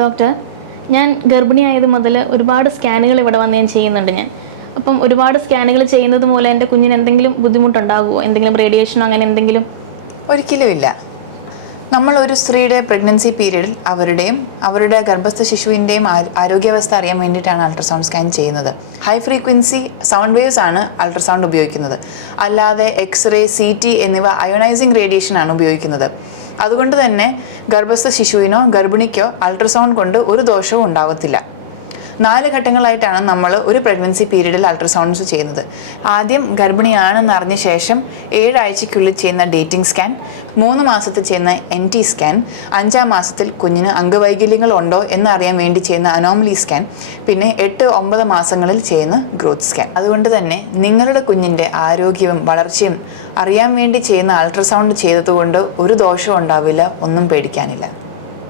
Doctor, ഞാൻ ഗർഭിണിയായത് മുതൽ ഒരുപാട് സ്കാനുകൾ ഇവിടെ വന്ന് ഞാൻ ചെയ്യുന്നുണ്ട്. അപ്പം ഒരുപാട് സ്കാനുകൾ ചെയ്യുന്നത് മൂലം എൻ്റെ കുഞ്ഞിന് എന്തെങ്കിലും ബുദ്ധിമുട്ടുണ്ടാകുമോ? എന്തെങ്കിലും റേഡിയേഷനോ അങ്ങനെ എന്തെങ്കിലും? ഒരിക്കലും ഇല്ല. നമ്മൾ ഒരു സ്ത്രീയുടെ പ്രഗ്നൻസി പീരീഡിൽ അവരുടെ ഗർഭസ്ഥ ശിശുവിൻ്റെയും ആരോഗ്യാവസ്ഥ അറിയാൻ വേണ്ടിയിട്ടാണ് അൾട്രാസൗണ്ട് സ്കാൻ ചെയ്യുന്നത്. ഹൈ ഫ്രീക്വൻസി സൗണ്ട് വേവ്സ് ആണ് അൾട്രാസൗണ്ട് ഉപയോഗിക്കുന്നത്, അല്ലാതെ എക്സ്റേ, CT എന്നിവ അയോണൈസിങ് റേഡിയേഷൻ ആണ് ഉപയോഗിക്കുന്നത്. അതുകൊണ്ട് തന്നെ ഗർഭസ്ഥ ശിശുവിനോ ഗർഭിണിക്കോ അൾട്രാസൗണ്ട് കൊണ്ട് ഒരു ദോഷവും ഉണ്ടാകത്തില്ല. 4 ഘട്ടങ്ങളായിട്ടാണ് നമ്മൾ ഒരു പ്രഗ്നൻസി പീരീഡിൽ അൾട്രാസൗണ്ട്സ് ചെയ്യുന്നത്. ആദ്യം ഗർഭിണിയാണെന്ന് അറിഞ്ഞ ശേഷം 7 ആഴ്ചയ്ക്കുള്ളിൽ ചെയ്യുന്ന ഡേറ്റിംഗ് സ്കാൻ, 3 മാസത്തിൽ ചെയ്യുന്ന NT സ്കാൻ, 5-ാം മാസത്തിൽ കുഞ്ഞിന് അംഗവൈകല്യങ്ങൾ ഉണ്ടോ എന്നറിയാൻ വേണ്ടി ചെയ്യുന്ന അനോമലി സ്കാൻ, പിന്നെ 8-9 മാസങ്ങളിൽ ചെയ്യുന്ന ഗ്രോത്ത് സ്കാൻ. അതുകൊണ്ട് തന്നെ നിങ്ങളുടെ കുഞ്ഞിൻ്റെ ആരോഗ്യവും വളർച്ചയും അറിയാൻ വേണ്ടി ചെയ്യുന്ന അൾട്രാസൗണ്ട് ചെയ്തതുകൊണ്ട് ഒരു ദോഷവും ഉണ്ടാവില്ല, ഒന്നും പേടിക്കാനില്ല.